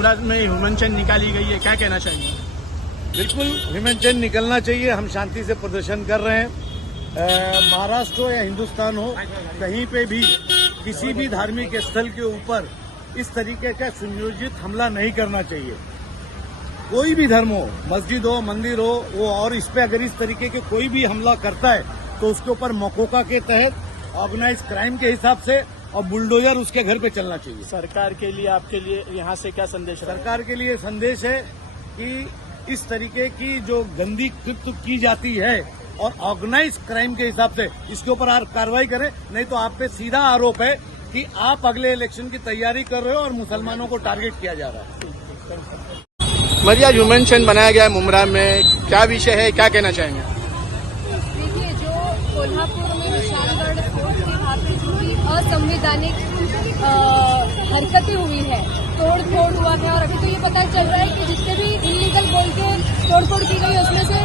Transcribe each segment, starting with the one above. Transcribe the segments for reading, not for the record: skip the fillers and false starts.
मुमरा में human chain निकाली गई है, क्या कहना चाहिए? बिल्कुल ह्यूमन चेन निकलना चाहिए। हम शांति से प्रदर्शन कर रहे हैं। महाराष्ट्र हो या हिंदुस्तान हो, कहीं पे भी किसी भी धार्मिक स्थल के ऊपर इस तरीके का सुनियोजित हमला नहीं करना चाहिए। कोई भी धर्म हो, मस्जिद हो, मंदिर हो, वो और इस पे अगर इस तरीके के कोई भी हमला करता है तो उसके ऊपर मकोका के तहत ऑर्गेनाइज क्राइम के हिसाब से और बुलडोजर उसके घर पे चलना चाहिए। सरकार के लिए, आपके लिए यहाँ से क्या संदेश है? सरकार के लिए संदेश है कि इस तरीके की जो गंदी कृत्य की जाती है और ऑर्गेनाइज क्राइम के हिसाब से इसके ऊपर कार्रवाई करें, नहीं तो आप पे सीधा आरोप है कि आप अगले इलेक्शन की तैयारी कर रहे हो और मुसलमानों को टारगेट किया जा रहा है। मरिया, ह्यूमन चेन बनाया गया है मुमरा में, क्या विषय है, क्या कहना चाहेंगे? देखिए, जो कोल्हापुर में विशालगढ़ फोर्ट के वहाँ पे जो भी असंवैधानिक हरकतें हुई है, तोड़ फोड़ हुआ है, और अभी तो ये पता चल रहा है कि जितने भी इलीगल बोल के तोड़ फोड़ की गई उसमें से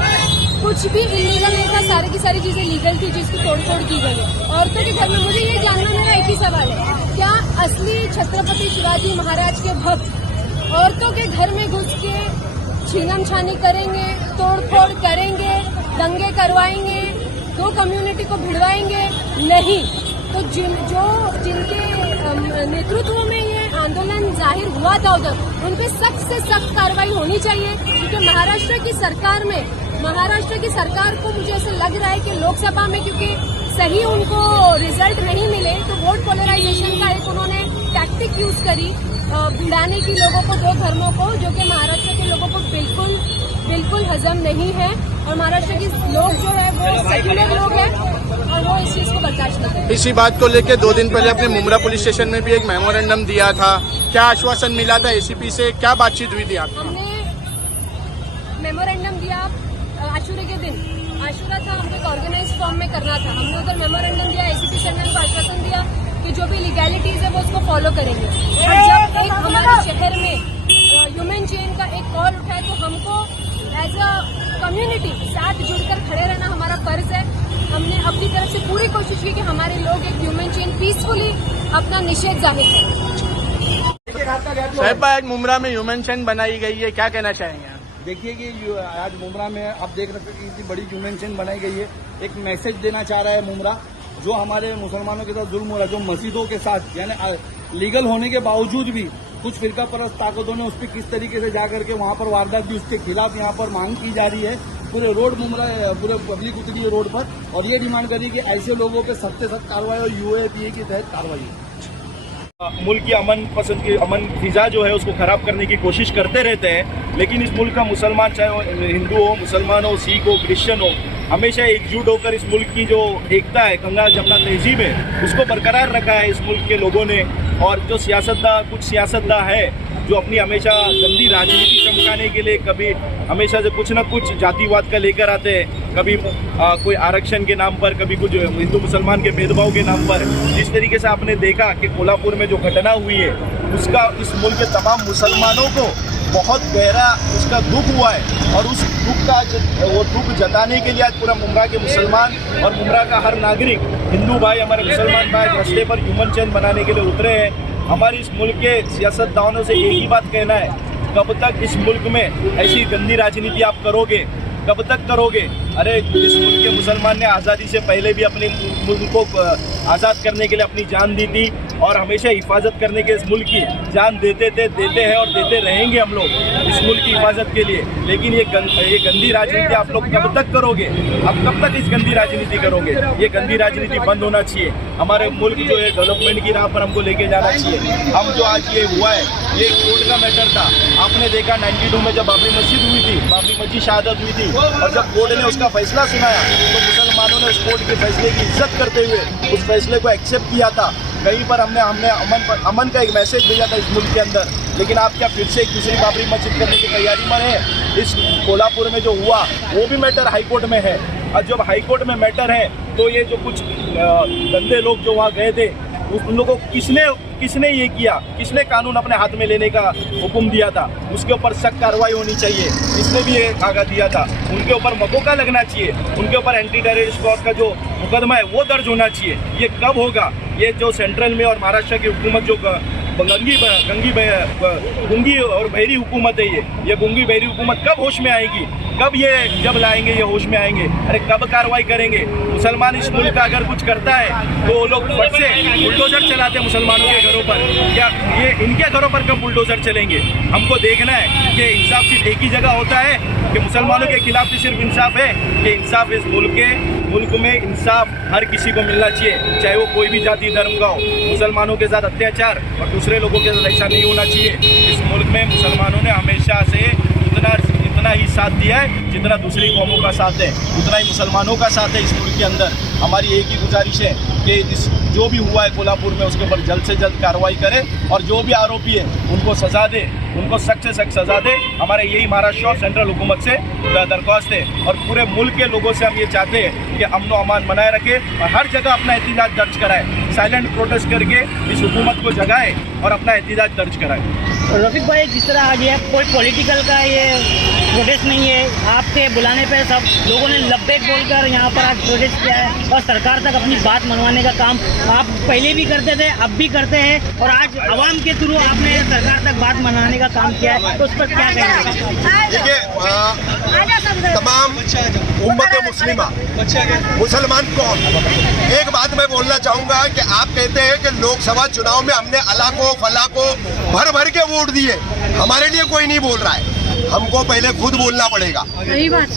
कुछ भी इलीगल नहीं था, सारी की सारी चीजें लीगल थी जिसकी तोड़ फोड़ की गई है। औरतों के घर में मुझे ये जानना, मेरा एक ही सवाल है, क्या असली छत्रपति शिवाजी महाराज के भक्त औरतों के घर में घुस के छीनम छानी करेंगे, तोड़ फोड़ करेंगे, दंगे करवाएंगे, दो कम्युनिटी को भिड़वाएंगे? नहीं। तो जिनके नेतृत्व में ये आंदोलन जाहिर हुआ था उधर, उन पे सख्त से सख्त कार्रवाई होनी चाहिए, क्योंकि महाराष्ट्र की सरकार को मुझे ऐसा लग रहा है कि लोकसभा में क्योंकि सही उनको रिजल्ट नहीं मिले तो वोट पोलराइजेशन का एक उन्होंने टैक्टिक यूज करी, भिड़ाने की लोगों को, दो धर्मों को, जो कि महाराष्ट्र के लोगों को बिल्कुल हजम नहीं है। और महाराष्ट्र के लोग जो है वो सेक्युलर लोग हैं और वो इस चीज को बर्दाश्त नहीं करते। इसी बात को लेकर 2 दिन पहले अपने मुमरा पुलिस स्टेशन में भी एक मेमोरेंडम दिया था, क्या आश्वासन मिला था एसीपी से, क्या बातचीत हुई थी आपकी? हमने मेमोरेंडम दिया आशूरे के दिन, आशूरा था, हमको एक ऑर्गेनाइज फॉर्म में करना था, हमने उधर मेमोरेंडम दिया, एसीपी चंदन को आश्वासन दिया कि जो भी लीगैलिटीज है वो उसको फॉलो करेंगे। और जब एक हमारे शहर में ह्यूमन चेन का एक कॉल उठा है तो हमको एज अ कम्युनिटी साथ जुड़कर खड़े रहना हमारा फर्ज है। हमने अपनी तरफ से पूरी कोशिश की कि हमारे लोग एक ह्यूमन चेन पीसफुली अपना निषेध जाहिर करें। साहब, आज मुमरा में ह्यूमन चेन बनाई गई है, क्या कहना चाहेंगे? देखिए कि आज मुमरा में आप देख सकते हैं कि इतनी बड़ी ह्यूमन चेन बनाई गई है। एक मैसेज देना चाह रहा है मुमरा, जो हमारे मुसलमानों के साथ जुल्म हो रहा है, जो मस्जिदों के साथ यानी लीगल होने के बावजूद भी कुछ फिरका परस्त ताकतों ने उस पर किस तरीके से जाकर के वहां पर वारदात भी, उसके खिलाफ यहाँ पर मांग की जा रही है। पूरे रोड मुमरा, पूरे पब्लिक उतरी है रोड पर और ये डिमांड करी कि ऐसे लोगों पे सख्त से सख्त कार्रवाई और यूएपीए के तहत कार्रवाई। मुल्क की अमन फिजा जो है उसको खराब करने की कोशिश करते रहते हैं, लेकिन इस मुल्क का मुसलमान, चाहे वो हिंदू हो, मुसलमान हो, सिख हो, क्रिश्चियन हो, हमेशा एकजुट होकर इस मुल्क की जो एकता है, गंगा जमुना तहजीब है, उसको बरकरार रखा है इस मुल्क के लोगों ने। और जो कुछ सियासतदान है जो अपनी हमेशा गंदी राजनीति चमकाने के लिए कभी हमेशा से कुछ न कुछ जातिवाद का लेकर आते हैं, कभी कोई आरक्षण के नाम पर, कभी कुछ हिंदू मुसलमान के भेदभाव के नाम पर। जिस तरीके से आपने देखा कि कोल्हापुर में जो घटना हुई है उसका इस मुल्क के तमाम मुसलमानों को बहुत गहरा उसका दुख हुआ है, और उस दुख का वो दुख जताने के लिए आज पूरा मुमरा के मुसलमान और मुमरा का हर नागरिक, हिंदू भाई, हमारे मुसलमान भाई रास्ते पर ह्यूमन चेन बनाने के लिए उतरे हैं। हमारी इस मुल्क के सियासतदानों से एक ही बात कहना है, कब तक इस मुल्क में ऐसी गंदी राजनीति आप करोगे, कब तक करोगे? अरे इस मुल्क के मुसलमान ने आज़ादी से पहले भी अपने मुल्क को आज़ाद करने के लिए अपनी जान दी थी और हमेशा हिफाजत करने के इस मुल्क की जान देते हैं और देते रहेंगे हम लोग इस मुल्क की हिफाजत के लिए। लेकिन ये गंदी राजनीति आप लोग कब तक करोगे? अब कब तक इस गंदी राजनीति करोगे? ये गंदी राजनीति बंद होना चाहिए। हमारे मुल्क जो है डेवलपमेंट की राह पर हमको लेके जाना चाहिए। हम जो आज ये हुआ है ये कोर्ट का मैटर था। आपने देखा 92 में जब बाबरी मस्जिद हुई थी, बाबरी मस्जिद शहादत हुई थी, और जब कोर्ट ने उसका फैसला सुनाया तो मुसलमानों ने उस कोर्ट के फैसले की इज्जत करते हुए उस फैसले को एक्सेप्ट किया था। कहीं पर हमने अमन का एक मैसेज भेजा था इस मुल्क के अंदर, लेकिन आप क्या फिर से एक दूसरी बाबरी मस्जिद करने की तैयारी में है? इस कोल्हापुर में जो हुआ वो भी मैटर हाईकोर्ट में है, और जब हाईकोर्ट में मैटर है तो ये जो कुछ गंदे लोग जो वहाँ गए थे उन लोगों को किसने ये किया, किसने कानून अपने हाथ में लेने का हुक्म दिया था? उसके ऊपर सख्त कार्रवाई होनी चाहिए। इसने भी ये कागज दिया था, उनके ऊपर मकोका लगना चाहिए, उनके ऊपर एंटी टेररिस्ट लॉ का जो मुकदमा है वो दर्ज होना चाहिए। ये कब होगा? ये जो सेंट्रल में और महाराष्ट्र की हुकूमत जो गूंगी और बहरी हुकूमत है ये गूंगी बहरी हुकूमत कब होश में आएगी, कब ये जब लाएंगे ये होश में आएंगे, अरे कब कार्रवाई करेंगे। मुसलमान इस मुल्क का अगर कुछ करता है तो वो लोग फट से बुलडोजर चलाते हैं मुसलमानों के घरों पर, क्या ये इनके घरों पर कब बुलडोजर चलेंगे। हमको देखना है कि इंसाफ सिर्फ एक ही जगह होता है कि मुसलमानों के खिलाफ ही सिर्फ इंसाफ है, कि इंसाफ इस मुल्क में इंसाफ हर किसी को मिलना चाहिए, चाहे वो कोई भी जाति धर्म का हो। मुसलमानों के साथ अत्याचार और दूसरे लोगों के साथ ऐसा नहीं होना चाहिए। इस मुल्क में मुसलमानों ने हमेशा से इतना ही साथ दिया है जितना दूसरी कौमों का साथ है, उतना ही मुसलमानों का साथ है इस मुल्क के अंदर। हमारी एक ही गुजारिश है कि इस जो भी हुआ है कोल्हापुर में उसके ऊपर जल्द से जल्द कार्रवाई करें और जो भी आरोपी है उनको सजा दे, उनको सख्त से सख्त सजा दे। हमारे यही महाराष्ट्र और सेंट्रल हुकूमत से दरख्वास्त है और पूरे मुल्क के लोगों से हम ये चाहते हैं कि अमन व अमान बनाए रखें और हर जगह अपना एहतिजाज दर्ज कराए, साइलेंट प्रोटेस्ट करके इस हुकूमत को जगाए और अपना एहतिजाज दर्ज कराए। रफीक भाई, जिस तरह आज ये कोई पॉलिटिकल का ये प्रोटेस्ट नहीं है, आपके बुलाने पे सब लोगों ने लब्बैक बोलकर यहाँ पर आज प्रोटेस्ट किया है और सरकार तक अपनी बात मनवाने का काम आप पहले भी करते थे, अब भी करते हैं और आज आवाम के थ्रू आपने सरकार तक बात मनाने का काम किया है, तो उस पर क्या कहेंगे? देखिए, तमाम उम्मत मुस्लिमा मुसलमान कौन, एक बात मैं बोलना चाहूँगा कि आप कहते हैं कि लोकसभा चुनाव में हमने अला को फला को भर भर के वोट दिए, हमारे लिए कोई नहीं बोल रहा है, हमको पहले खुद बोलना पड़ेगा।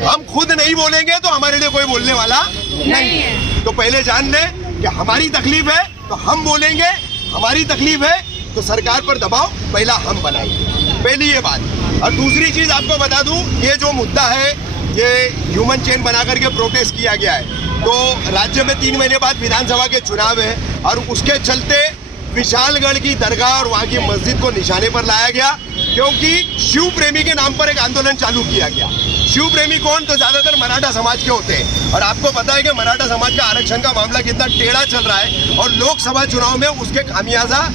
हम खुद नहीं बोलेंगे तो हमारे लिए कोई बोलने वाला नहीं है। तो पहले जान लें कि हमारी तकलीफ है तो हम बोलेंगे, हमारी तकलीफ है तो सरकार पर दबाव पहला हम बनाएंगे, पहली ये बात। और दूसरी चीज आपको बता दूं, ये जो मुद्दा है ये ह्यूमन चेन बना करके प्रोटेस्ट किया गया है, तो राज्य में 3 महीने बाद विधानसभा के चुनाव है और उसके चलते विशालगढ़ की दरगाह और वहाँ की मस्जिद को निशाने पर लाया गया, क्योंकि शिव प्रेमी के नाम पर एक आंदोलन चालू किया गया। शिव प्रेमी कौन, तो ज्यादातर मराठा समाज के होते हैं और आपको पता है कि मराठा समाज का आरक्षण का मामला कितना टेढ़ा चल रहा है और लोकसभा चुनाव में उसके खामियाजा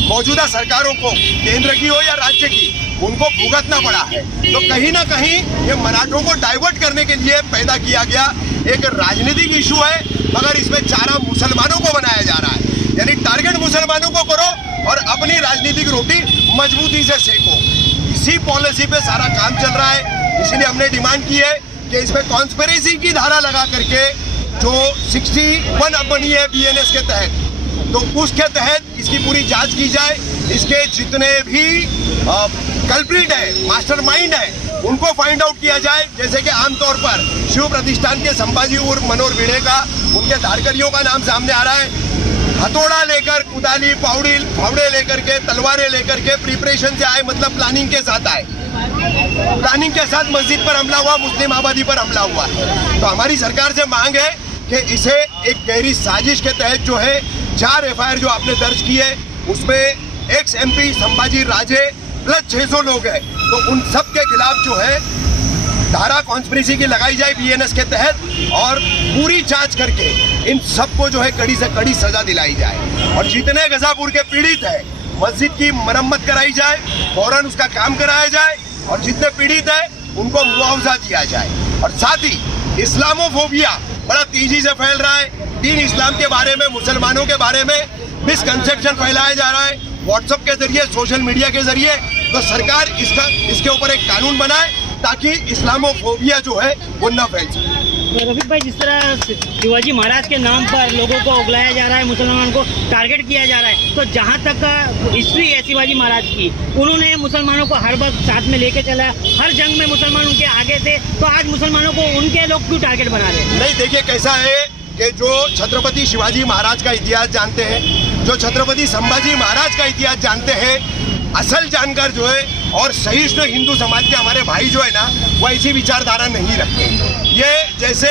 मौजूदा सरकारों को, केंद्र की हो या राज्य की, उनको भुगतना पड़ा है। तो कहीं ना कहीं ये मराठों को डाइवर्ट करने के लिए पैदा किया गया एक राजनीतिक इशू है, मगर इसमें चारा मुसलमानों को बनाया जा रहा है, यानी टारगेट मुसलमानों को करो और अपनी राजनीतिक रोटी मजबूती से सेको। इसी पॉलिसी पे सारा काम चल रहा है, इसलिए हमने डिमांड की है कि इसमें कॉन्स्पिरेसी की धारा लगा करके जो 61 अब बनी है BNS के तहत, तो उसके तहत इसकी पूरी जांच की जाए, इसके जितने भी कल्प्रिट है, मास्टरमाइंड है, उनको फाइंड आउट किया जाए। जैसे कि आमतौर पर शिव प्रतिष्ठान के संभाजी उर्फ मनोहर भिड़े का, उनके धारकरियों का नाम सामने आ रहा है। हथौड़ा लेकर, कुदाली, फावड़े लेकर के, तलवारें लेकर के प्रिपरेशन से आए, मतलब प्लानिंग के साथ आए, प्लानिंग के साथ मस्जिद पर हमला हुआ, मुस्लिम आबादी पर हमला हुआ। तो हमारी सरकार से मांग है कि इसे एक गहरी साजिश के तहत जो है 4 FIR जो आपने दर्ज की है उसमें x MP Sambhaji Raje plus 600 लोग हैं, तो उन सब के खिलाफ जो है धारा कॉन्स्पिरेसी की लगाई जाए BNS के तहत और पूरी जांच करके इन सबको जो है कड़ी से कड़ी सजा दिलाई जाए। और जितने गजापुर के पीड़ित हैं मस्जिद की मरम्मत कराई जाए, फौरन उसका काम कराया जाए और जितने पीड़ित हैं उनको मुआवजा दिया जाए। और साथ ही इस्लामोफोबिया बड़ा तेजी से फैल रहा है, दीन इस्लाम के बारे में, मुसलमानों के बारे में मिसकंसेप्शन फैलाया जा रहा है व्हाट्सएप के जरिए, सोशल मीडिया के जरिए। तो सरकार इसके ऊपर एक कानून बनाए ताकि इस्लामोफोबिया जो है वो न फैल सके। रफीक भाई, जिस तरह शिवाजी महाराज के नाम पर लोगों को उगलाया जा रहा है, मुसलमानों को टारगेट किया जा रहा है, तो जहाँ तक का हिस्ट्री है शिवाजी महाराज की, उन्होंने मुसलमानों को हर वक्त साथ में लेके चला, हर जंग में मुसलमान उनके आगे थे, तो आज मुसलमानों को उनके लोग क्यों टारगेट बना रहे हैं? नहीं, देखिए कैसा है कि जो छत्रपति शिवाजी महाराज का इतिहास जानते हैं, जो छत्रपति संभाजी महाराज का इतिहास जानते हैं, असल जानकार जो है और सहिष्णु हिंदू समाज के हमारे भाई जो है ना, वो ऐसी विचारधारा नहीं रखते। ये जैसे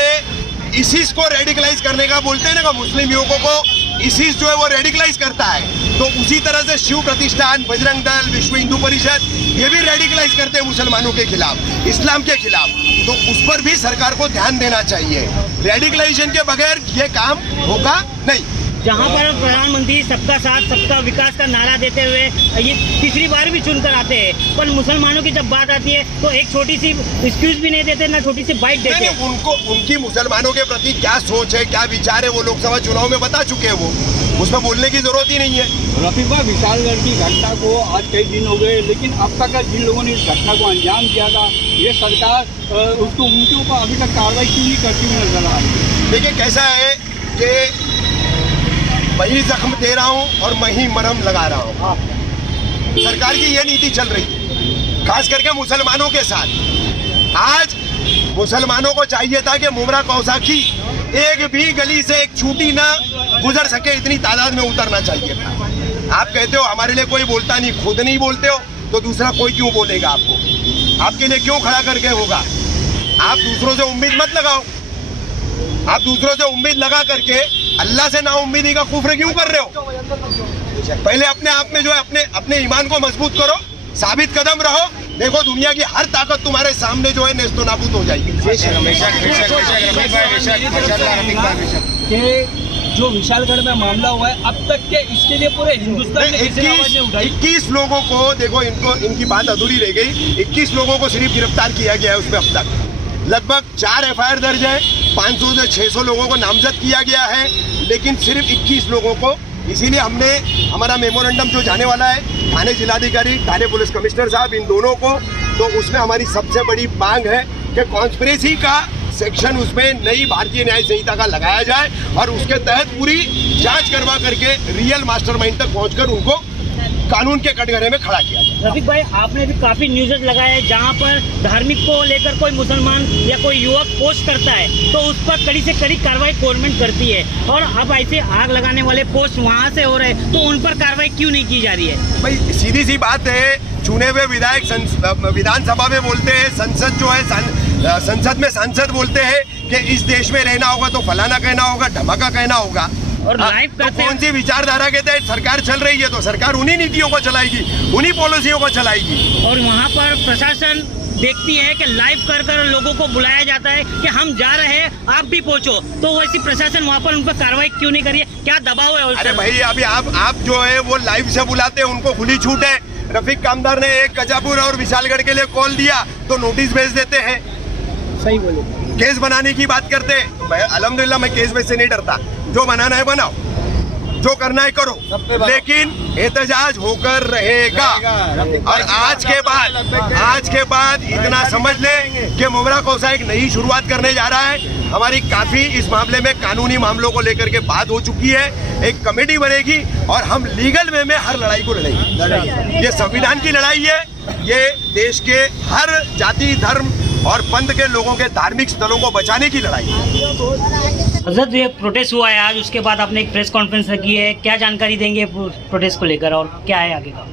ISIS को रेडिकलाइज करने का बोलते हैं ना, मुस्लिम युवकों को ISIS जो है वो रेडिकलाइज करता है, तो उसी तरह से शिव प्रतिष्ठान, बजरंग दल, विश्व हिंदू परिषद ये भी रेडिकलाइज करते हैं मुसलमानों के खिलाफ, इस्लाम के खिलाफ। तो उस पर भी सरकार को ध्यान देना चाहिए। रेडिकलाइजेशन के बगैर ये काम होगा नहीं। जहाँ पर प्रधानमंत्री सबका साथ सबका विकास का नारा देते हुए ये तीसरी बार भी चुनकर आते हैं, पर मुसलमानों की जब बात आती है तो एक छोटी सी एक्सक्यूज भी नहीं देते, ना छोटी सी बाइट देते हैं। उनको उनकी मुसलमानों के प्रति क्या सोच है, क्या विचार है, वो लोकसभा चुनाव में बता चुके हैं, वो उसमें बोलने की जरूरत ही नहीं है। रफीक भाई, विशालगढ़ की घटना को आज कई दिन हो गए, लेकिन अब तक जिन लोगों ने इस घटना को अंजाम दिया था, ये सरकार उसको उनके ऊपर अभी तक कार्रवाई क्यों नहीं करती हुई नजर आ रही है? देखिए कैसा है कि मैं ही जख्म दे रहा हूँ और मैं ही मरहम लगा रहा हूँ। सरकार की ये नीति चल रही है, खास करके मुसलमानों के साथ। आज मुसलमानों को चाहिए था कि मुमरा कौसा की एक भी गली से एक छूटी ना गुजर सके, इतनी तादाद में उतरना चाहिए था। आप कहते हो हमारे लिए कोई बोलता नहीं, खुद नहीं बोलते हो तो दूसरा कोई क्यों बोलेगा आपको? आपके लिए क्यों खड़ा करके होगा? आप दूसरों से उम्मीद मत लगाओ। आप दूसरों से उम्मीद लगा करके अल्लाह से नाउम्मीदी का कुफ्र क्यों कर रहे हो? पहले अपने आप में जो है अपने ईमान को मजबूत करो, साबित कदम रहो। देखो दुनिया की हर ताकत तुम्हारे सामने जो है नेस्तो नाबूद हो जाएगी। जो विशालगढ़ में मामला हुआ है, अब तक के इसके लिए पूरे हिंदुस्तान में किसी ने आवाज नहीं उठाई। 21 लोगों को देखो, इनकी बात अधूरी रह गई। 21 लोगों को सिर्फ गिरफ्तार किया गया है उसमें अब तक। लगभग 4 FIR दर्ज है, 500 से 600 लोगों को नामजद किया गया है, लेकिन सिर्फ 21 लोगों को। इसीलिए हमने हमारा मेमोरेंडम जो जाने वाला है थाने जिलाधिकारी, थाने पुलिस कमिश्नर साहब, इन दोनों को, तो उसमें हमारी सबसे बड़ी मांग है कि कॉन्स्पिरेसी का सेक्शन उसमें नई भारतीय न्याय संहिता का लगाया जाए और उसके तहत पूरी जांच करवा करके रियल मास्टरमाइंड तक पहुंचकर उनको कानून के कटघरे में खड़ा किया जाए। रफीक भाई, आपने भी काफी न्यूज़ लगाए हैं जहाँ पर धार्मिक को लेकर कोई मुसलमान या कोई युवक पोस्ट करता है तो उस पर कड़ी से कड़ी कार्रवाई गवर्नमेंट करती है, और अब ऐसे आग लगाने वाले पोस्ट वहाँ से हो रहे हैं तो उन पर कार्रवाई क्यों नहीं की जा रही है? भाई सीधी सी बात है, चुने हुए विधायक विधानसभा में बोलते हैं, संसद जो है संसद में सांसद बोलते हैं कि इस देश में रहना होगा तो फलाना कहना होगा, धमाका कहना होगा। और लाइव तो कौन सी विचारधारा के तहत सरकार चल रही है? तो सरकार उन्हीं नीतियों को चलाएगी, उन्हीं पॉलिसियों को चलाएगी। और वहाँ पर प्रशासन देखती है कि लाइव कर कर लोगों को बुलाया जाता है कि हम जा रहे हैं, आप भी पहुंचो, तो वैसी प्रशासन वहाँ पर उन पर कार्रवाई क्यों नहीं करी है? क्या दबाव है? अरे भाई, अभी आप जो है वो लाइव से बुलाते हैं, उनको खुली छूट है। रफीक कामदार ने एक कजापुर और विशालगढ़ के लिए कॉल दिया तो नोटिस भेज देते हैं। सही बोले, केस बनाने की बात करते हैं। अल्हम्दुलिल्लाह मैं केस वेस से नहीं डरता, जो बनाना है बनाओ, जो करना है करो, लेकिन एहतजाज होकर रहेगा। और आज के बाद इतना समझ लें कि मुमरा कौसा एक नई शुरुआत करने जा रहा है। हमारी काफी इस मामले में कानूनी मामलों को लेकर के बात हो चुकी है, एक कमेटी बनेगी और हम लीगल वे में हर लड़ाई को लड़ेंगे। ये संविधान की लड़ाई है, ये देश के हर जाति, धर्म और पंथ के लोगों के धार्मिक स्थलों को बचाने की लड़ाई है। हजरत, ये प्रोटेस्ट हुआ है आज, उसके बाद आपने एक प्रेस कॉन्फ्रेंस रखी है, क्या जानकारी देंगे प्रोटेस्ट को लेकर और क्या है आगे का?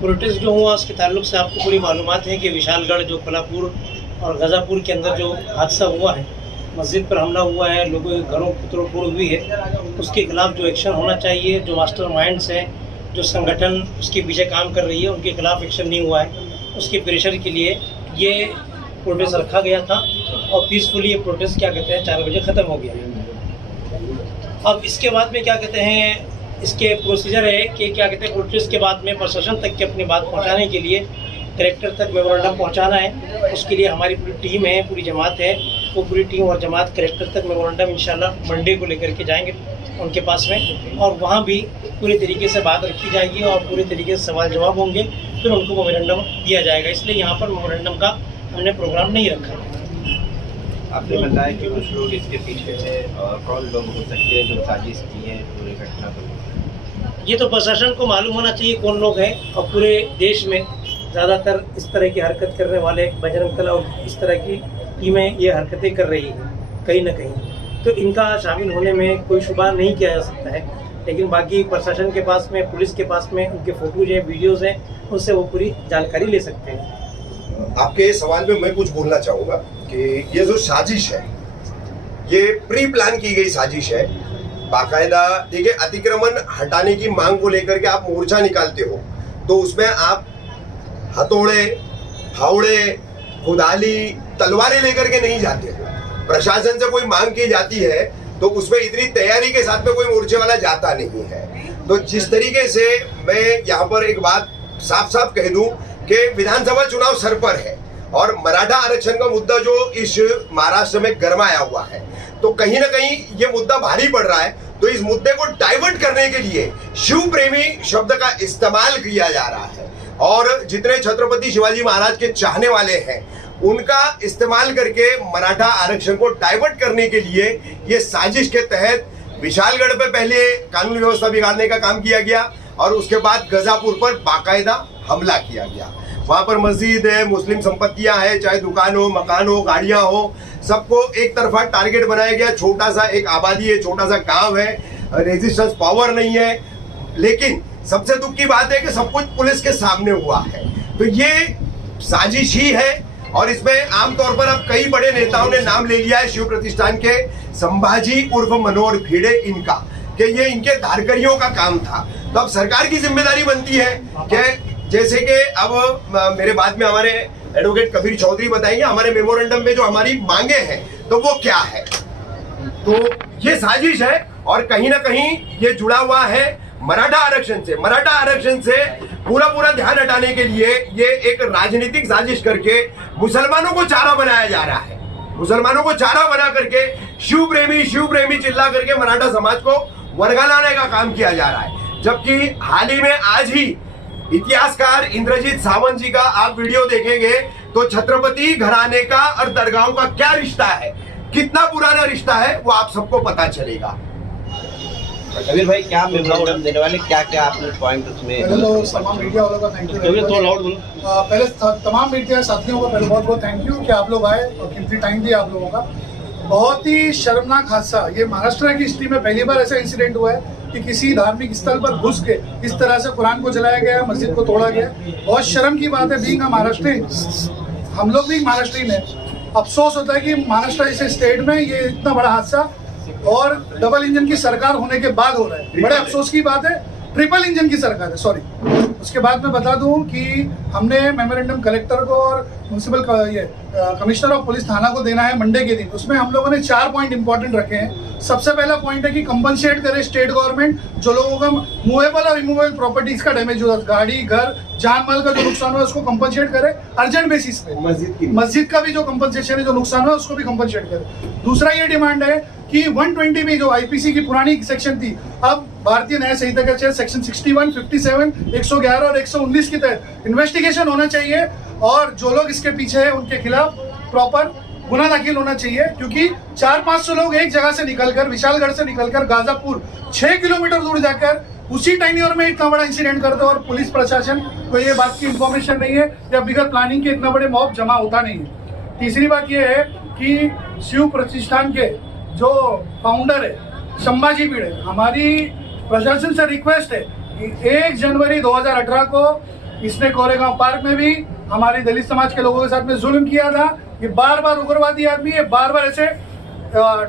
प्रोटेस्ट जो हुआ उसके ताल्लुक से आपको पूरी मालूमात है कि विशालगढ़ जो कोल्हापुर और गजापुर के अंदर जो हादसा हुआ है, मस्जिद पर हमला हुआ है, लोगों के घरों की तोड़ फोड़ हुई है, उसके खिलाफ जो एक्शन होना चाहिए, जो मास्टरमाइंड्स हैं, जो संगठन उसके पीछे काम कर रही है, उनके खिलाफ एक्शन नहीं हुआ है, उसके प्रेशर के लिए ये प्रोटेस्ट रखा गया था और पीसफुली ये प्रोटेस्ट क्या कहते हैं 4 बजे ख़त्म हो गया। अब इसके बाद में क्या कहते हैं, इसके प्रोसीजर है कि क्या कहते हैं, प्रोटेस्ट के बाद में प्रशासन तक की अपनी बात पहुंचाने के लिए कलेक्टर तक मेमोरेंडम पहुंचाना है। उसके लिए हमारी पूरी टीम है, पूरी जमात है, वो पूरी टीम और जमात कलेक्टर तक मेमोरेंडम इंशाल्लाह मंडे को लेकर के जाएंगे उनके पास में, और वहाँ भी पूरी तरीके से बात रखी जाएगी और पूरी तरीके से सवाल जवाब होंगे, फिर उनको मेमोरेंडम दिया जाएगा। इसलिए यहाँ पर मेमोरेंडम का हमने प्रोग्राम नहीं रखा। आपने बताया कि कुछ लोग इसके पीछे थे, और कौन लोग हो सकते हैं जो साजिश की है पूरी घटना को? ये तो प्रशासन को मालूम होना चाहिए कौन लोग हैं, और पूरे देश में ज़्यादातर इस तरह की हरकत करने वाले बजरंग दल और इस तरह की टीमें ये हरकतें कर रही हैं कहीं ना कहीं, तो इनका शामिल होने में कोई शुबा नहीं किया जा सकता है। लेकिन बाकी प्रशासन के पास में, पुलिस के पास में उनके फोटोज हैं, वीडियोज़ हैं, उससे वो पूरी जानकारी ले सकते हैं। आपके सवाल में मैं कुछ बोलना चाहूँगा कि ये जो साजिश है, ये प्री प्लान की गई साजिश है। बाकायदा देखिए, अतिक्रमण हटाने की मांग को लेकर के आप मोर्चा निकालते हो तो उसमें आप हथौड़े, फावड़े, कुदाली, तलवारें लेकर के नहीं जाते हो। प्रशासन से कोई मांग की जाती है तो उसमें इतनी तैयारी के साथ में कोई मोर्चे वाला जाता नहीं है। तो जिस तरीके से मैं यहाँ पर एक बात साफ साफ कह दूं कि विधानसभा चुनाव सर पर है और मराठा आरक्षण का मुद्दा जो इस महाराष्ट्र में गरमाया हुआ है, तो कहीं ना कहीं ये मुद्दा भारी पड़ रहा है। तो इस मुद्दे को डाइवर्ट करने के लिए शिव प्रेमी शब्द का इस्तेमाल किया जा रहा है और जितने छत्रपति शिवाजी महाराज के चाहने वाले हैं उनका इस्तेमाल करके मराठा आरक्षण को डाइवर्ट करने के लिए ये साजिश के तहत विशालगढ़ पे पहले कानून व्यवस्था बिगाड़ने का काम किया गया और उसके बाद गजापुर पर बाकायदा हमला किया गया। वहां पर मस्जिद है, मुस्लिम संपत्तियां है, चाहे दुकान हो, मकान हो, गाड़ियां हो, सबको एक तरफा टारगेट बनाया गया। छोटा सा एक आबादी है, छोटा सा गांव है, रेजिस्टेंस पावर नहीं है। लेकिन सबसे दुख की बात है कि सब कुछ पुलिस के सामने हुआ है। तो ये साजिश ही है और इसमें आमतौर पर अब कई बड़े नेताओं ने नाम ले लिया है शिव प्रतिष्ठान के, संभाजी उर्फ मनोहर भिड़े इनका, कि ये इनके धारकरियों का काम था। तो अब सरकार की जिम्मेदारी बनती है कि जैसे कि अब मेरे बाद में हमारे एडवोकेट कबीर चौधरी बताएंगे हमारे मेमोरेंडम में जो हमारी मांगे हैं तो वो क्या है। तो ये साजिश है और कहीं ना कहीं ये जुड़ा हुआ है मराठा आरक्षण से। मराठा आरक्षण से पूरा ध्यान हटाने के लिए ये एक राजनीतिक साजिश करके मुसलमानों को चारा बनाया जा रहा है। मुसलमानों को चारा बना करके शिव प्रेमी चिल्ला करके मराठा समाज को वर्गलाने का काम किया जा रहा है। जबकि हाल ही में आज ही इतिहासकार इंद्रजीत सावंत जी का आप वीडियो देखेंगे तो छत्रपति घराने का और दरगाहों का क्या रिश्ता है, कितना पुराना रिश्ता है, वो आप सबको पता चलेगा। कबीर भाई क्या मेमोरेंडम देने वाले, क्या क्या आपने पॉइंट उसमें? पहले तो तमाम मीडिया वालों का थैंक यू। पहले तमाम मीडिया साथियों को पहले बहुत बहुत थैंक यू कि आप लोग आए और कीमती टाइम दिया आप लोगों का। बहुत ही शर्मनाक हादसा, ये महाराष्ट्र की हिस्ट्री में पहली बार ऐसा इंसिडेंट हुआ है कि किसी धार्मिक स्थल पर घुस के इस तरह से कुरान को जलाया गया, मस्जिद को तोड़ा गया। बहुत शर्म की बात है। बीइंग अ महाराष्ट्रियन, हम लोग भी महाराष्ट्रियन है। अफसोस होता है कि महाराष्ट्र जैसे स्टेट में ये इतना बड़ा हादसा और डबल इंजन की सरकार होने के बाद हो रहा है। बड़े अफसोस की बात है, ट्रिपल इंजन की सरकार है, सॉरी। उसके बाद मैं बता दूं कि हमने मेमोरेंडम कलेक्टर को और म्यूनसिपल कमिश्नर ऑफ पुलिस थाना को देना है मंडे के दिन। उसमें हम लोगों ने 4 पॉइंट इंपॉर्टेंट रखे हैं। सबसे पहला पॉइंट है कि कंपनसेट करे स्टेट गवर्नमेंट जो लोगों का मूवेबल और रिमूवेबल प्रॉपर्टीज का डैमेज हुआ, गाड़ी, घर, जान माल का जो नुकसान हुआ उसको कंपनसेट करे अर्जेंट बेसिस पे। मस्जिद का भी जो कंपनसेशन है, जो नुकसान हुआ उसको भी कंपनसेट करे। दूसरा ये डिमांड है कि 120 में जो आईपीसी की पुरानी सेक्शन थी, अब भारतीय न्याय संहिता के तहत सेक्शन 61, 57, 111 और 119 के तहत इन्वेस्टिगेशन होना चाहिए और जो लोग इसके पीछे हैं उनके खिलाफ प्रॉपर गुना दाखिल होना चाहिए। क्योंकि 400-500 लोग एक जगह से निकलकर, विशालगढ़ से निकलकर गाजापुर 6 किलोमीटर दूर जाकर उसी टाइम में इतना बड़ा इंसिडेंट कर दो और पुलिस प्रशासन को ये बात की इंफॉर्मेशन नहीं है या बिगर प्लानिंग के इतना बड़े मॉब जमा होता नहीं है। तीसरी बात ये है कि शिव प्रतिष्ठान के जो फाउंडर है संभाजी भिड़े, हमारी प्रशासन से रिक्वेस्ट है कि 1 जनवरी 2018 को इसने कोरेगांव पार्क में भी हमारी दलित समाज के लोगों के साथ में जुल्म किया था। ये बार उग्रवादी आदमी है, बार ऐसे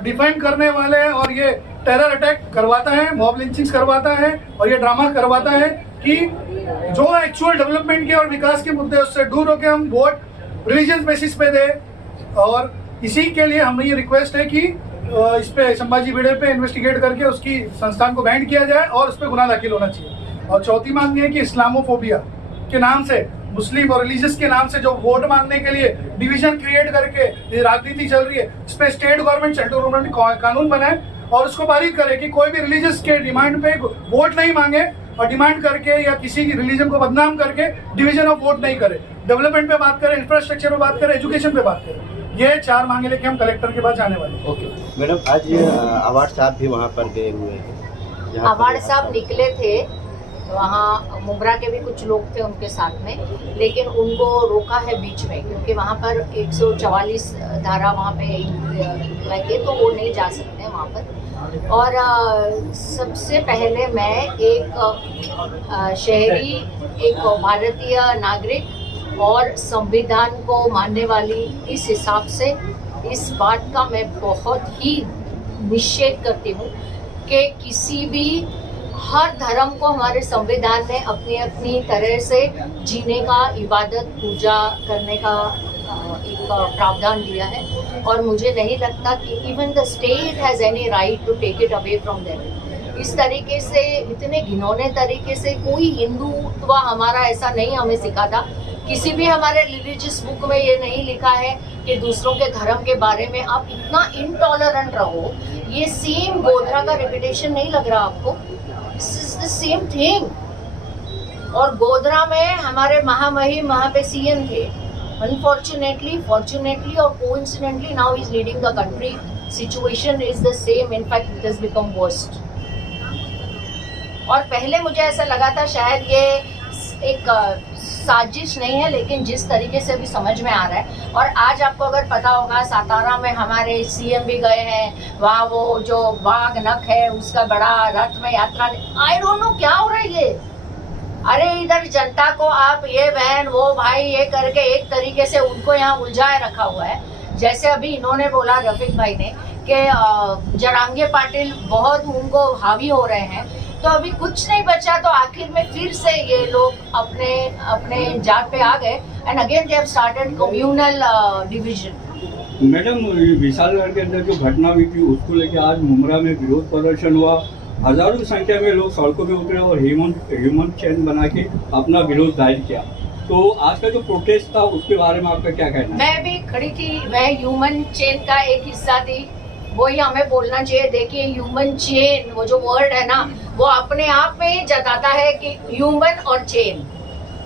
डिफाइन करने वाले और ये टेरर अटैक करवाता है, मॉब लिंचिंग करवाता है और ये ड्रामा करवाता है कि जो एक्चुअल डेवलपमेंट के और विकास के मुद्दे उससे दूर होकर हम वोट रिलीजियस बेसिस पे दे। और इसी के लिए हमें ये रिक्वेस्ट है कि इस पे संभाजी भिड़े पे इन्वेस्टिगेट करके उसकी संस्थान को बैंड किया जाए और उस पर गुनाह दाखिल होना चाहिए। और चौथी मांग ये है कि इस्लामोफोबिया के नाम से, मुस्लिम और रिलीजियस के नाम से जो वोट मांगने के लिए डिवीजन क्रिएट करके राजनीति चल रही है, इस पे स्टेट गवर्नमेंट, सेंट्रल गवर्नमेंट कानून बनाए और उसको पारित करे कि कोई भी रिलीजियस के डिमांड पे वोट नहीं मांगे और डिमांड करके या किसी रिलीजन को बदनाम करके डिवीजन ऑफ वोट नहीं करे। डेवलपमेंट पे बात करें, इंफ्रास्ट्रक्चर पे बात करें, एजुकेशन पे बात करें। ये 4 मांगे लेके हम कलेक्टर के पास जाने वाले हैं। ओके मैडम, आज अवार्ड साहब भी वहाँ पर गए हुए हैं। अवार्ड साहब निकले थे, वहाँ मुमरा के भी कुछ लोग थे उनके साथ में, लेकिन उनको रोका है बीच में क्योंकि वहाँ पर 144 धारा वहाँ पे लगे तो वो नहीं जा सकते हैं वहाँ पर। और सबसे पहले मैं एक शहरी, एक भारतीय नागरिक और संविधान को मानने वाली इस हिसाब से इस बात का मैं बहुत ही निषेध करती हूँ कि किसी भी, हर धर्म को हमारे संविधान ने अपनी अपनी तरह से जीने का, इबादत पूजा करने का एक प्रावधान दिया है। और मुझे नहीं लगता कि even the state has any right to take it away from them. इस तरीके से, इतने घिनौने तरीके से कोई हिंदुत्व हमारा ऐसा नहीं हमें सिखाता। किसी भी हमारे रिलीजियस बुक में ये नहीं लिखा है कि दूसरों के धर्म के बारे में आप इतना इनटॉलरेंट रहो। ये सेम गोधरा का रेपुटेशन नहीं लग रहा आपको? This is the same thing. और गोधरा में हमारे महामहिम वहाँ पे सीएम थे। अनफॉर्चुनेटली, फॉर्चुनेटली और coincidentally now is leading the country. Situation is the same, in fact it has become worst. और पहले मुझे ऐसा लगा था शायद ये एक साजिश नहीं है, लेकिन जिस तरीके से अभी समझ में आ रहा है। और आज आपको अगर पता होगा, सातारा में हमारे सीएम भी गए हैं, वहाँ वो जो बाघ नख है उसका बड़ा रथ में यात्रा। आई डोंट नो क्या हो रहा है ये। अरे इधर जनता को आप ये बहन वो भाई ये करके एक तरीके से उनको यहाँ उलझाए रखा हुआ है। जैसे अभी इन्होंने बोला रफीक भाई ने कि जरांगे पाटिल बहुत उनको हावी हो रहे हैं, तो अभी कुछ नहीं बचा, तो आखिर में फिर से ये लोग अपने अपने जात पे आ गए and again they have started communal division. Madam, Vishalgarh के अंदर जो घटना हुई थी उसको लेकर आज मुमरा में विरोध प्रदर्शन हुआ। हजारों की संख्या में लोग सड़कों पे उतरे और ह्यूमन चेन बना के अपना विरोध जाहिर किया। तो आज का जो प्रोटेस्ट था उसके बारे में आपका क्या कहना है? मैं भी खड़ी थी, मैं ह्यूमन चेन का एक हिस्सा थी। वही हमें बोलना चाहिए। देखिए, ह्यूमन चेन वो जो वर्ड है ना, वो अपने आप में ही जताता है कि ह्यूमन और चेन।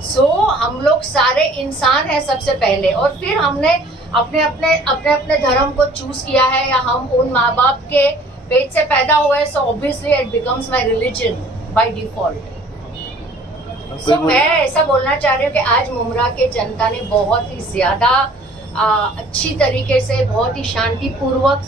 सो हम लोग सारे इंसान हैं सबसे पहले, और फिर हमने अपने अपने धर्म को चूज किया है, या हम उन माँ बाप के पेट से पैदा हुए। So obviously it becomes my religion by default. So मैं ऐसा बोलना चाह रही हूँ कि आज मुमरा के जनता ने बहुत ही ज्यादा अच्छी तरीके से, बहुत ही शांतिपूर्वक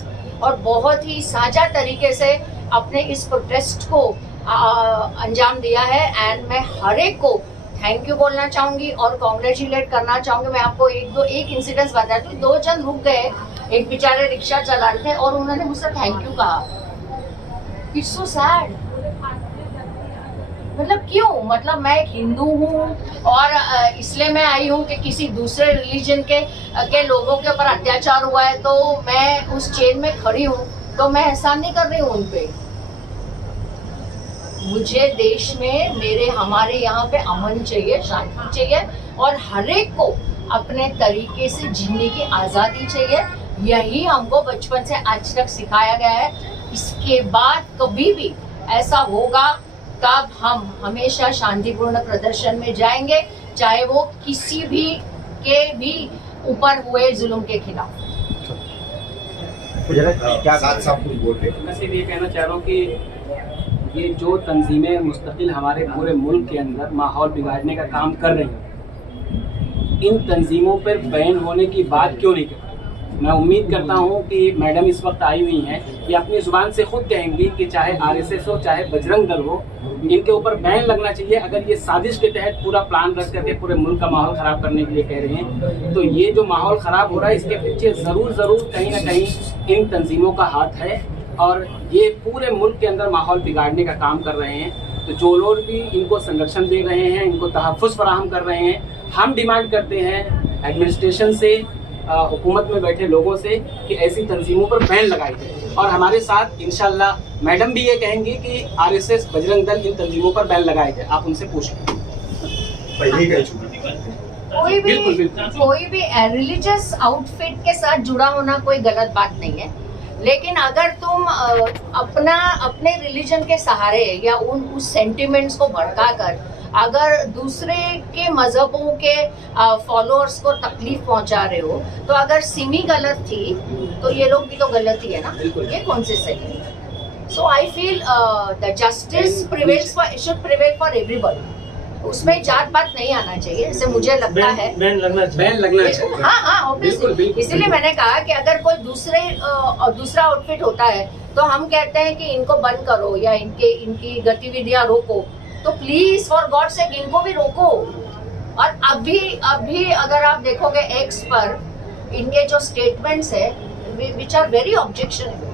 और बहुत ही साझा तरीके से अपने इस प्रोटेस्ट को अंजाम दिया है। एंड मैं हर एक को थैंक यू बोलना चाहूंगी और कॉन्ग्रेचुलेट करना चाहूंगी। मैं आपको एक इंसिडेंस बताती हूँ। 2 जन रुक गए, एक बेचारे रिक्शा चला रहे थे और उन्होंने मुझसे थैंक यू कहा। It's so sad. मतलब क्यों? मतलब मैं एक हिंदू हूँ और इसलिए मैं आई हूँ कि किसी दूसरे रिलीजन के लोगों के ऊपर अत्याचार हुआ है, तो मैं उस चेन में खड़ी हूँ, तो मैं एहसान नहीं कर रही हूँ उन पे। मुझे देश में हमारे यहाँ पे अमन चाहिए, शांति चाहिए, और हर एक को अपने तरीके से जीने की आज़ादी चाहिए। यही हमको बचपन से आज तक सिखाया गया है। इसके बाद कभी भी ऐसा होगा तब हम हमेशा शांतिपूर्ण प्रदर्शन में जाएंगे, चाहे वो किसी भी के भी ऊपर हुए जुल्म के खिलाफ। क्या साहब कुछ बोल रहे? मैं सिर्फ ये कहना चाह रहा हूँ कि ये जो तंजीमें मुस्तकिल हमारे पूरे मुल्क के अंदर माहौल बिगाड़ने का काम कर रही हैं, इन तंजीमों पर बैन होने की बात क्यों नहीं करती? मैं उम्मीद करता हूं कि मैडम इस वक्त आई हुई हैं, ये अपनी जुबान से खुद कहेंगी कि चाहे आरएसएस हो चाहे बजरंग दल हो, इनके ऊपर बैन लगना चाहिए। अगर ये साजिश के तहत पूरा प्लान रच करके पूरे मुल्क का माहौल ख़राब करने के लिए कह रहे हैं, तो ये जो माहौल ख़राब हो रहा है इसके पीछे ज़रूर कहीं ना कहीं इन तंजीमों का हाथ है, और ये पूरे मुल्क के अंदर माहौल बिगाड़ने का काम कर रहे हैं। तो जो लोग भी इनको संरक्षण दे रहे हैं, इनको तहफ़्फ़ुज़ फराहम कर रहे हैं, हम डिमांड करते हैं एडमिनिस्ट्रेशन से, हुकूमत में बैठे लोगों से कि ऐसी तंजीमों पर बैन लगाई जाए। और हमारे साथ इंशाल्लाह मैडम भी ये कहेंगी कि आरएसएस बजरंग दल इन तंजीमों पर बैन लगाए जाए। आप उनसे पूछ लें। पहले कह चुकी कोई भी रिलीजियस आउटफिट के साथ जुड़ा होना कोई गलत बात नहीं है, लेकिन अगर तुम अपने रिलीजन के सहारे या उस सेंटिमेंट्स को भड़काकर अगर दूसरे के मजहबों के फॉलोअर्स को तकलीफ पहुंचा रहे हो, तो अगर सिमी गलत थी तो ये लोग भी तो गलत ही है ना, ये कौन से सही है? So I feel the justice should prevail for everybody. उसमें जात पात नहीं आना चाहिए, ऐसे मुझे लगता है। बैन लगना चाहिए। हाँ ऑब्वियसली। इसीलिए मैंने कहा कि अगर कोई दूसरा आउटफिट होता है तो हम कहते हैं कि इनको बंद करो या इनकी गतिविधियां रोको, तो प्लीज फॉर गॉड सेक इनको भी रोको। और अभी अगर आप देखोगे एक्स पर इनके जो स्टेटमेंट्स है विच आर वेरी ऑब्जेक्शनेबल।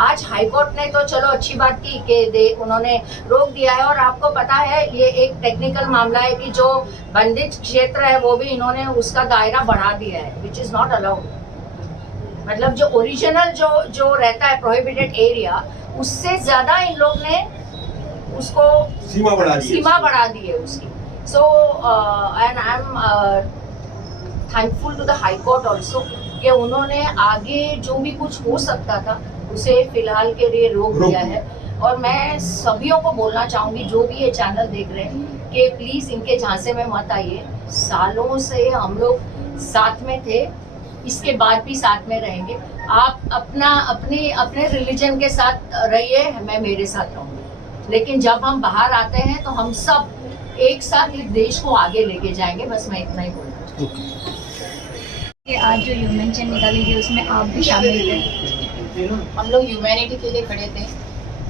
आज हाईकोर्ट ने तो चलो अच्छी बात की कि उन्होंने रोक दिया है, और आपको पता है ये एक टेक्निकल मामला है कि जो बंदित क्षेत्र है वो भी इन्होंने उसका दायरा बढ़ा दिया है, विच इज नॉट अलाउड। मतलब जो ओरिजिनल जो रहता है प्रोहिबिटेड एरिया, उससे ज्यादा इन लोग ने उसको सीमा बढ़ा दी है उसकी। So and I am thankful to the high court also कि उन्होंने आगे जो भी कुछ हो सकता था उसे फिलहाल के लिए रोक दिया है। और मैं सभियों को बोलना चाहूंगी जो भी ये चैनल देख रहे हैं कि प्लीज इनके झांसे में मत आइए। सालों से हम लोग साथ में थे, इसके बाद भी साथ में रहेंगे। आप अपने रिलीजन के साथ रहिए, मैं मेरे साथ रहूंगी, लेकिन जब हम बाहर आते हैं तो हम सब एक साथ इस देश को आगे लेके जाएंगे। बस मैं इतना ही बोलना चाहूँगी। आज जो ह्यूमन चेन निकाली गई उसमें आप भी शामिल थे। हम लोग ह्यूमैनिटी के लिए खड़े थे।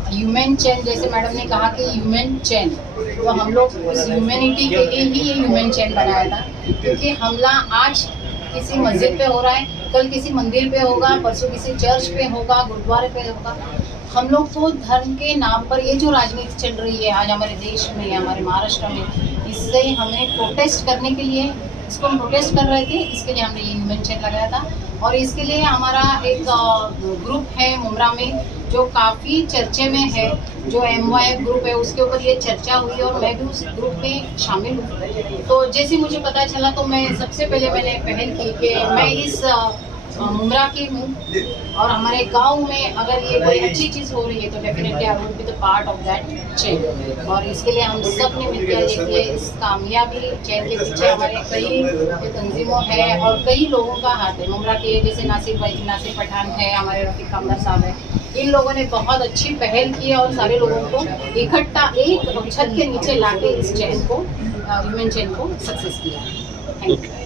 ह्यूमन चेन, जैसे मैडम ने कहा कि ह्यूमन चेन, तो हम लोग उस ह्यूमैनिटी के लिए ही ये ह्यूमन चेन बनाया था। क्योंकि हमला आज किसी मस्जिद पे हो रहा है, कल किसी मंदिर पे होगा, परसों किसी चर्च पे होगा, गुरुद्वारे पे होगा। हम लोग तो धर्म के नाम पर ये जो राजनीति चल रही है आज हमारे देश में, हमारे महाराष्ट्र में, इससे हमें प्रोटेस्ट करने के लिए, इसको हम प्रोटेस्ट कर रहे थे, इसके लिए हमने ये ह्यूमन चेन लगाया था। और इसके लिए हमारा एक ग्रुप है मुमरा में जो काफ़ी चर्चे में है, जो MYF ग्रुप है, उसके ऊपर ये चर्चा हुई और मैं भी उस ग्रुप में शामिल हूँ। तो जैसे मुझे पता चला तो मैं सबसे पहले मैंने पहल की कि मैं इस मुमरा की हूँ और हमारे गांव में अगर ये कोई अच्छी चीज़ हो रही है तो definitely I would be the part of that chain. और इसके लिए हम सब ने मिलकर देखिए इस कामयाबी चेन के पीछे हमारे कई तंजीमों है और कई लोगों का हाथ है। मुमरा के जैसे नासिर पठान है, हमारे रफीक कामदार साहब है, इन लोगों ने बहुत अच्छी पहल की और सारे लोगों को इकट्ठा एक छत के नीचे लाके इस चेन को, ह्यूमन चेन को सक्सेस किया। Thank you.